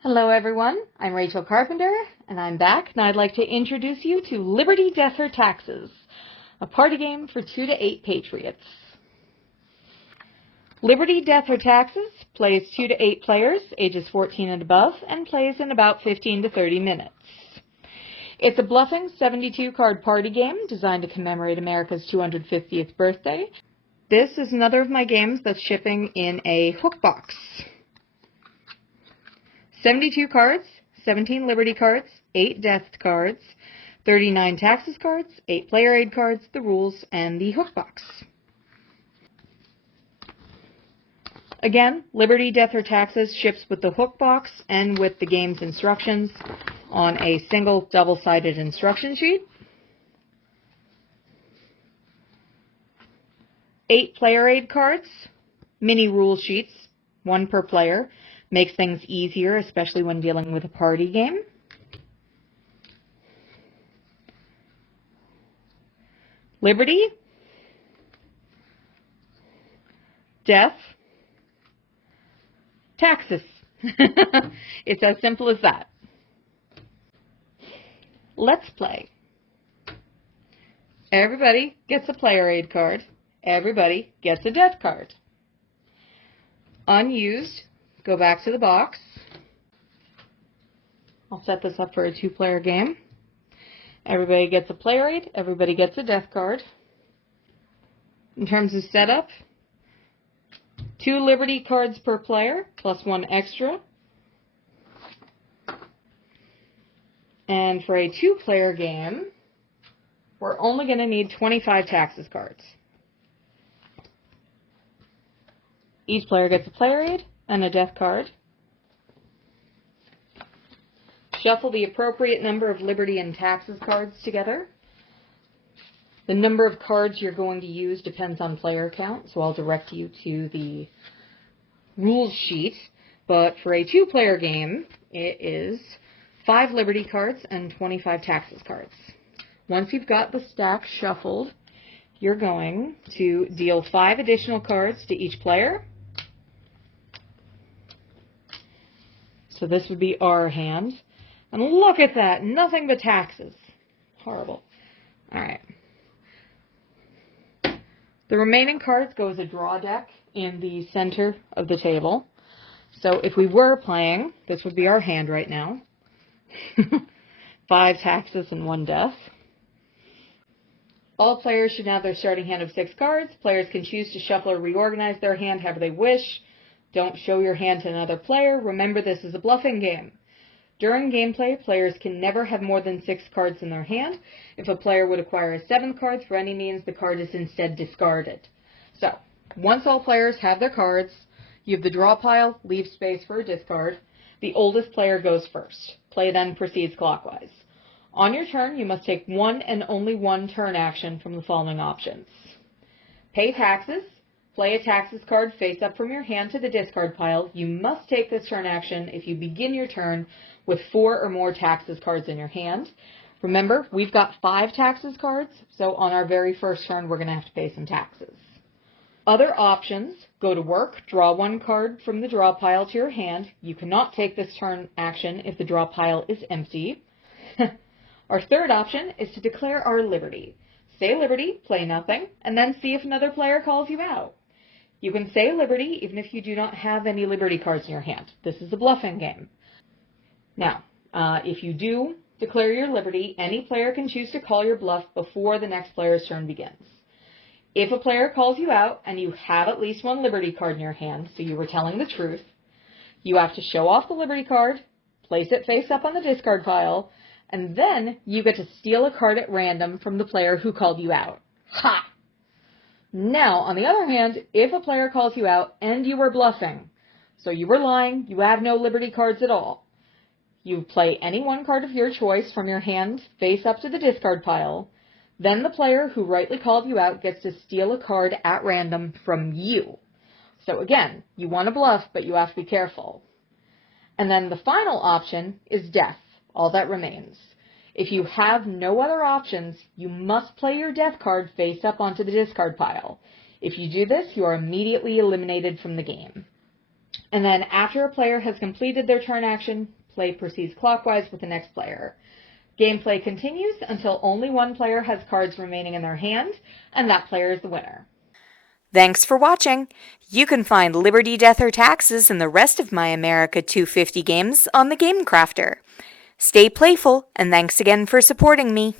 Hello everyone, I'm Rachel Carpenter, and I'm back, and I'd like to introduce you to Liberty, Death, or Taxes, a party game for 2 to 8 patriots. Liberty, Death, or Taxes plays 2 to 8 players, ages 14 and above, and plays in about 15 to 30 minutes. It's a bluffing 72-card party game designed to commemorate America's 250th birthday. This is another of my games that's shipping in a hook box. 72 cards, 17 Liberty cards, 8 Death cards, 39 Taxes cards, 8 Player Aid cards, the rules, and the hook box. Again, Liberty, Death, or Taxes ships with the hook box and with the game's instructions on a single double-sided instruction sheet. 8 Player Aid cards, mini rule sheets, 1 per player. Makes things easier, especially when dealing with a party game. Liberty, Death, Taxes. It's as simple as that. Let's play. Everybody gets a Player Aid card. Everybody gets a Death card. Unused. Go back to the box. I'll set this up for a 2-player game. Everybody gets a Player Aid. Everybody gets a Death card. In terms of setup, 2 Liberty cards per player, plus 1 extra. And for a 2-player game, we're only going to need 25 Taxes cards. Each player gets a Player Aid and a Death card. Shuffle the appropriate number of Liberty and Taxes cards together. The number of cards you're going to use depends on player count, so I'll direct you to the rules sheet. But for a 2-player game, it is 5 Liberty cards and 25 Taxes cards. Once you've got the stack shuffled, you're going to deal 5 additional cards to each player. So this would be our hand. And look at that, nothing but taxes. Horrible. All right. The remaining cards go as a draw deck in the center of the table. So if we were playing, this would be our hand right now. 5 taxes and 1 death. All players should have their starting hand of 6 cards. Players can choose to shuffle or reorganize their hand however they wish. Don't show your hand to another player. Remember, this is a bluffing game. During gameplay, players can never have more than 6 cards in their hand. If a player would acquire a 7th card for any means, the card is instead discarded. So, once all players have their cards, you have the draw pile, leave space for a discard. The oldest player goes first. Play then proceeds clockwise. On your turn, you must take 1 and only 1 turn action from the following options. Pay taxes. Play a Taxes card face up from your hand to the discard pile. You must take this turn action if you begin your turn with 4 or more Taxes cards in your hand. Remember, we've got 5 Taxes cards, so on our very first turn, we're going to have to pay some taxes. Other options: go to work, draw 1 card from the draw pile to your hand. You cannot take this turn action if the draw pile is empty. Our third option is to declare our liberty. Say liberty, play nothing, and then see if another player calls you out. You can say liberty even if you do not have any Liberty cards in your hand. This is a bluffing game. Now, if you do declare your liberty, any player can choose to call your bluff before the next player's turn begins. If a player calls you out and you have at least 1 Liberty card in your hand, so you were telling the truth, you have to show off the Liberty card, place it face up on the discard pile, and then you get to steal a card at random from the player who called you out. Ha! Now, on the other hand, if a player calls you out and you were bluffing, so you were lying, you have no Liberty cards at all, you play any 1 card of your choice from your hand face up to the discard pile, then the player who rightly called you out gets to steal a card at random from you. So again, you want to bluff, but you have to be careful. And then the final option is death, all that remains. If you have no other options, you must play your Death card face up onto the discard pile. If you do this, you are immediately eliminated from the game. And then after a player has completed their turn action, play proceeds clockwise with the next player. Gameplay continues until only one player has cards remaining in their hand, and that player is the winner. Thanks for watching. You can find Liberty, Death, or Taxes and the rest of my America 250 games on the Game Crafter. Stay playful, and thanks again for supporting me.